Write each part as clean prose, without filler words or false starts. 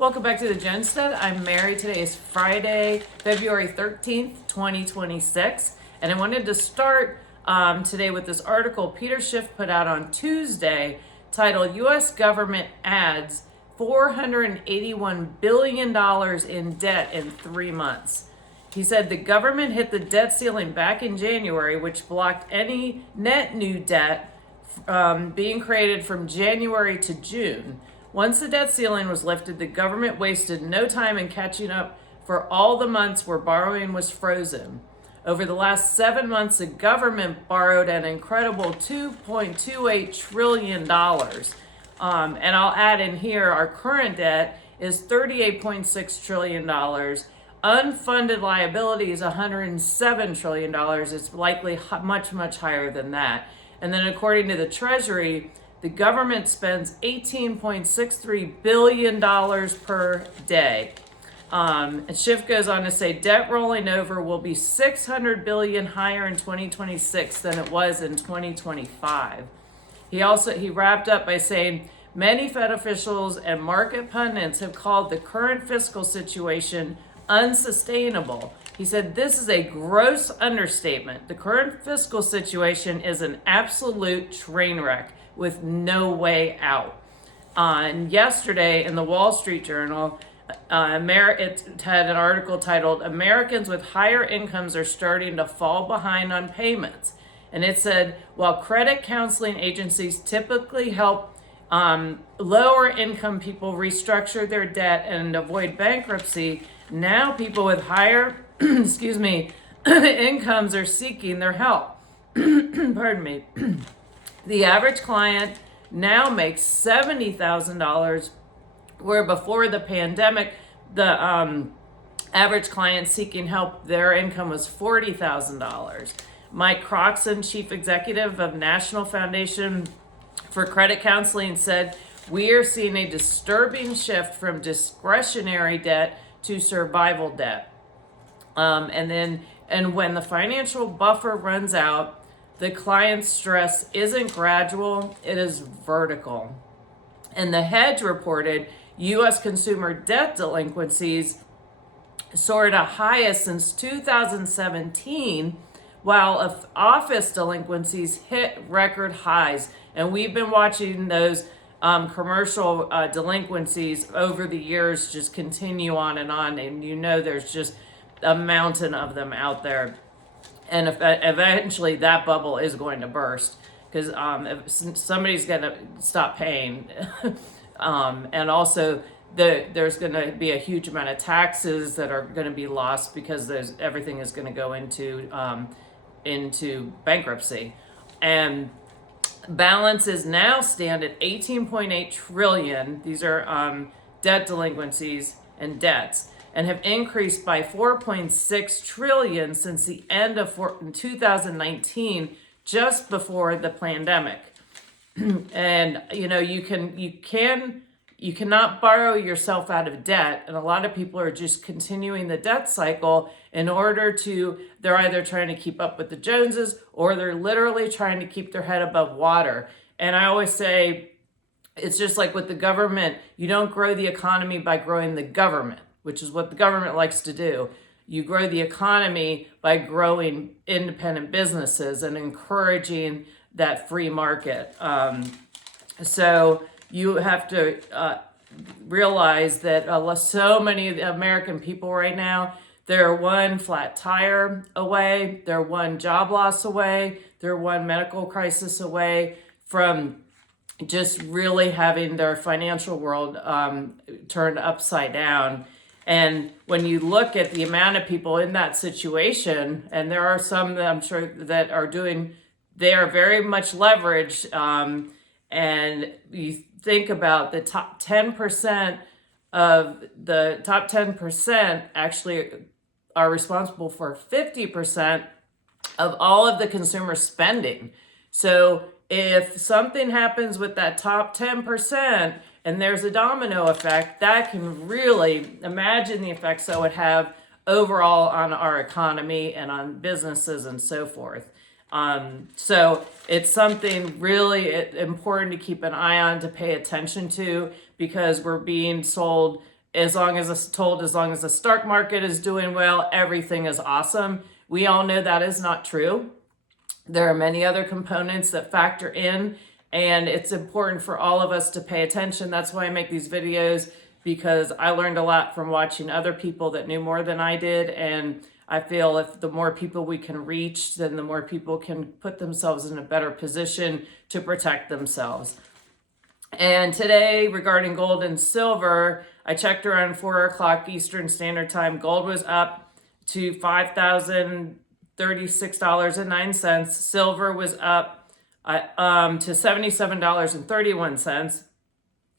Welcome back to the Jenstead. I'm Mary. Today is Friday, February 13th, 2026. And I wanted to start today with this article Peter Schiff put out on Tuesday titled U.S. Government Adds $481 billion in debt in 3 months. He said the government hit the debt ceiling back in January, which blocked any net new debt being created from January to June. Once the debt ceiling was lifted, the government wasted no time in catching up for all the months where borrowing was frozen. Over the last 7 months, the government borrowed an incredible $2.28 trillion. And I'll add in here, our current debt is $38.6 trillion. Unfunded liability is $107 trillion. It's likely much, much higher than that. And then according to the Treasury, the government spends $18.63 billion per day. And Schiff goes on to say debt rolling over will be $600 billion higher in 2026 than it was in 2025. He wrapped up by saying many Fed officials and market pundits have called the current fiscal situation unsustainable. He said this is a gross understatement. The current fiscal situation is an absolute train wreck with no way out. And yesterday in the Wall Street Journal, it had an article titled Americans with Higher Incomes Are Starting to Fall Behind on Payments. And it said, while credit counseling agencies typically help lower income people restructure their debt and avoid bankruptcy, now people with higher incomes are seeking their help. Pardon me. The average client now makes $70,000, where before the pandemic, the average client seeking help, their income was $40,000. Mike Croxson, chief executive of National Foundation for Credit Counseling, said, "We are seeing a disturbing shift from discretionary debt to survival debt. And when the financial buffer runs out, the client's stress isn't gradual, it is vertical." And the Hedge reported U.S. consumer debt delinquencies soared a highest since 2017, while office delinquencies hit record highs. And we've been watching those commercial delinquencies over the years just continue on. And there's just a mountain of them out there. And eventually that bubble is going to burst because if somebody's going to stop paying. And also there's going to be a huge amount of taxes that are going to be lost because everything is going to go into bankruptcy. And balances now stand at 18.8 trillion. These are debt delinquencies and debts, and have increased by 4.6 trillion since the end of 2019, just before the pandemic. And you cannot borrow yourself out of debt, and a lot of people are just continuing the debt cycle they're either trying to keep up with the Joneses, or they're literally trying to keep their head above water. And I always say, it's just like with the government, you don't grow the economy by growing the government, which is what the government likes to do. You grow the economy by growing independent businesses and encouraging that free market. So you have to realize that so many American people right now, they're one flat tire away, they're one job loss away, they're one medical crisis away from just really having their financial world turned upside down. And when you look at the amount of people in that situation, and there are some that I'm sure that they are very much leveraged, and you think about the top 10% actually are responsible for 50% of all of the consumer spending. So if something happens with that top 10% and there's a domino effect, that can really imagine the effects that would have overall on our economy and on businesses and so forth. So it's something really important to keep an eye on, to pay attention to, because we're being sold as long as the stock market is doing well, everything is awesome. We all know that is not true. There are many other components that factor in, and it's important for all of us to pay attention. That's why I make these videos, because I learned a lot from watching other people that knew more than I did. And I feel if the more people we can reach, then the more people can put themselves in a better position to protect themselves. And today, regarding gold and silver, I checked around 4 o'clock Eastern Standard Time. Gold was up to $5,036.09. Silver was up to $77.31.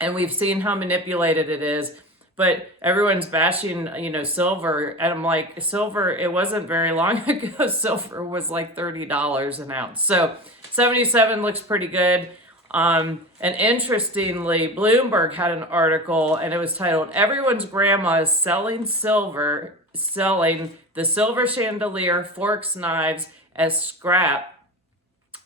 And we've seen how manipulated it is. But everyone's bashing, silver. And I'm like, silver, it wasn't very long ago. Silver was like $30 an ounce. So 77 looks pretty good. And interestingly, Bloomberg had an article, and it was titled, "Everyone's Grandma is selling the silver chandelier, forks, knives as scrap.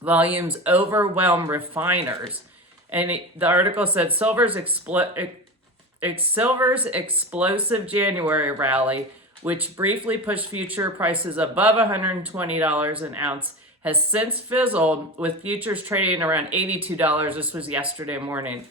Volumes overwhelm refiners." And the article said Silver's explosive January rally, which briefly pushed future prices above $120 an ounce, has since fizzled, with futures trading around $82. This was yesterday morning.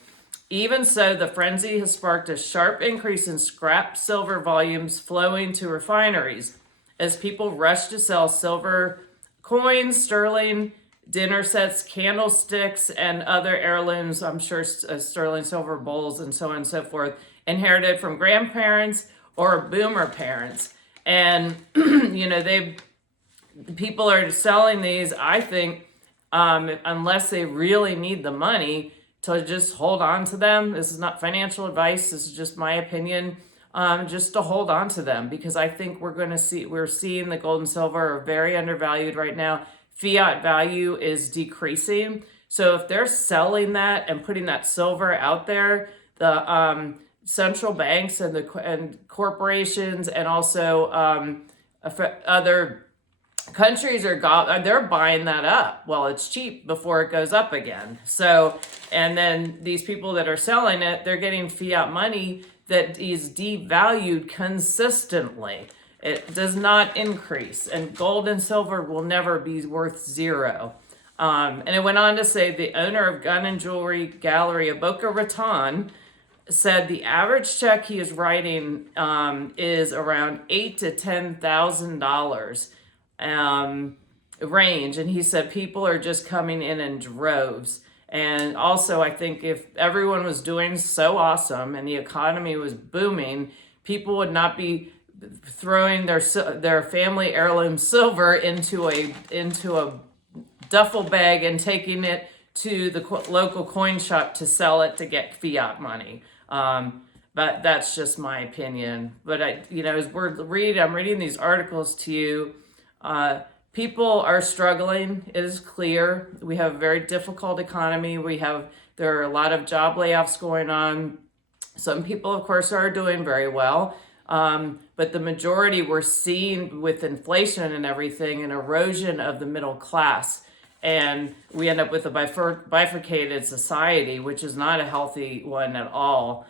Even so, the frenzy has sparked a sharp increase in scrap silver volumes flowing to refineries as people rush to sell silver coins, sterling dinner sets, candlesticks, and other heirlooms, I'm sure sterling silver bowls and so on and so forth, inherited from grandparents or boomer parents. And, people are selling these, I think, unless they really need the money, to just hold on to them. This is not financial advice. This is just my opinion. Just to hold on to them, because I think we're seeing the gold and silver are very undervalued right now. Fiat value is decreasing. So if they're selling that and putting that silver out there, the central banks and corporations and also other countries they're buying that up while it's cheap before it goes up again. So, and then these people that are selling it, they're getting fiat money that is devalued consistently. It does not increase, and gold and silver will never be worth zero. And it went on to say the owner of gun and jewelry gallery of Boca Raton said the average check he is writing is around $8,000 to $10,000 range, and he said people are just coming in droves. And also, I think if everyone was doing so awesome and the economy was booming, people would not be throwing their family heirloom silver into a duffel bag and taking it to the local coin shop to sell it to get fiat money. But that's just my opinion. But as I'm reading these articles to you. People are struggling. It is clear. We have a very difficult economy. There are a lot of job layoffs going on. Some people, of course, are doing very well. But the majority we're seeing with inflation and everything, an erosion of the middle class. And we end up with a bifurcated society, which is not a healthy one at all.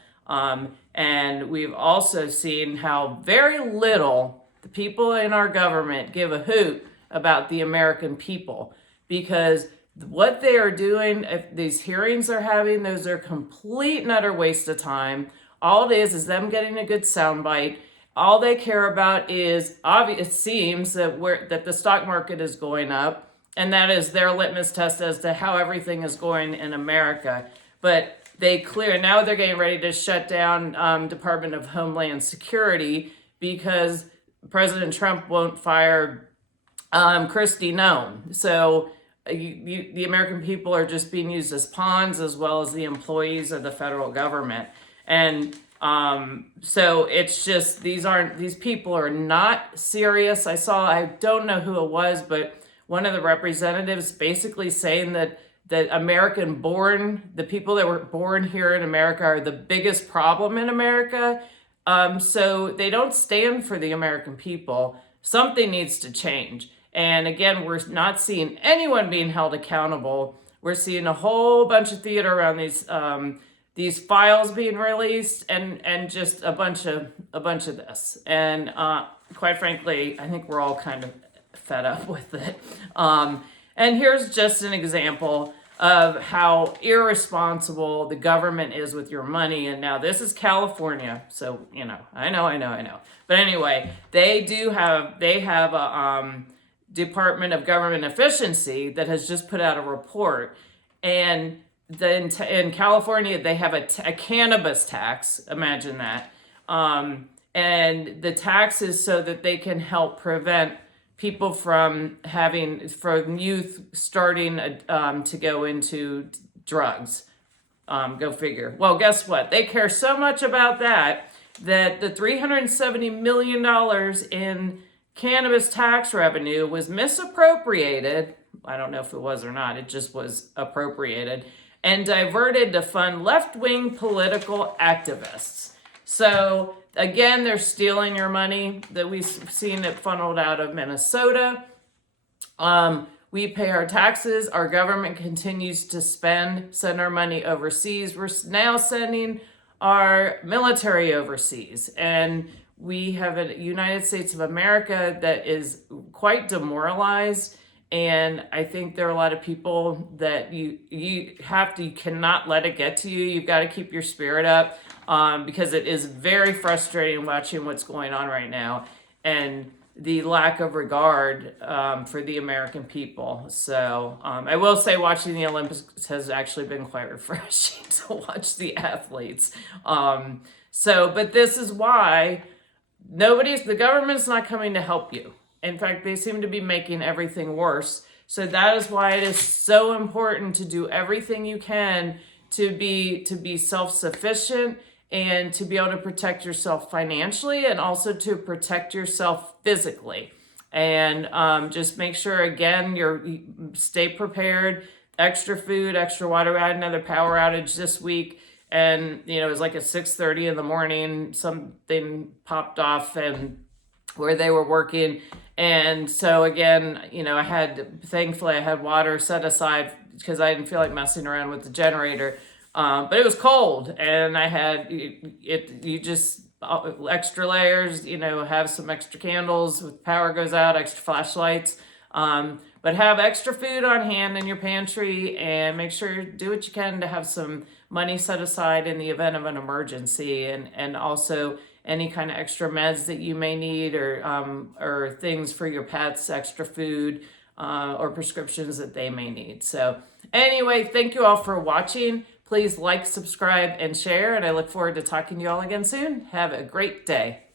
And we've also seen how very little the people in our government give a hoot about the American people, because what they are doing, if these hearings are having, those are complete and utter waste of time. All it is them getting a good soundbite. All they care about is, it seems that the stock market is going up, and that is their litmus test as to how everything is going in America. But now they're getting ready to shut down Department of Homeland Security because President Trump won't fire Kristi Noem. So the American people are just being used as pawns, as well as the employees of the federal government. And so it's just, these people are not serious. I don't know who it was, but one of the representatives basically saying that the the people that were born here in America are the biggest problem in America. So they don't stand for the American people. Something needs to change. And again, we're not seeing anyone being held accountable. We're seeing a whole bunch of theater around these files being released, and just a bunch of this. And quite frankly, I think we're all kind of fed up with it. And here's just an example of how irresponsible the government is with your money. And now this is California, so I know. But anyway, they have a Department of Government Efficiency that has just put out a report, and then in California they have a cannabis tax. Imagine that, and the tax is so that they can help prevent people from youth starting to go into drugs. Go figure. Well, guess what? They care so much about that the $370 million in cannabis tax revenue was misappropriated. I don't know if it was or not. It just was appropriated and diverted to fund left-wing political activists. So again, they're stealing your money. That we've seen it funneled out of Minnesota. We pay our taxes. Our government continues to send our money overseas. We're now sending our military overseas. And we have a United States of America that is quite demoralized. And I think there are a lot of people that you cannot let it get to you. You've got to keep your spirit up, because it is very frustrating watching what's going on right now and the lack of regard for the American people. So I will say watching the Olympics has actually been quite refreshing to watch the athletes. But this is why the government's not coming to help you. In fact, they seem to be making everything worse. So that is why it is so important to do everything you can to be self-sufficient and to be able to protect yourself financially and also to protect yourself physically. And just make sure, again, you stay prepared, extra food, extra water. We had another power outage this week, and it was like at 6:30 in the morning, something popped off and where they were working. And so again, thankfully I had water set aside because I didn't feel like messing around with the generator. But it was cold, and I had extra layers, have some extra candles if power goes out, extra flashlights, but have extra food on hand in your pantry, and make sure you do what you can to have some money set aside in the event of an emergency, and also any kind of extra meds that you may need, or things for your pets, extra food, or prescriptions that they may need. So anyway, thank you all for watching. Please like, subscribe, and share, and I look forward to talking to you all again soon. Have a great day.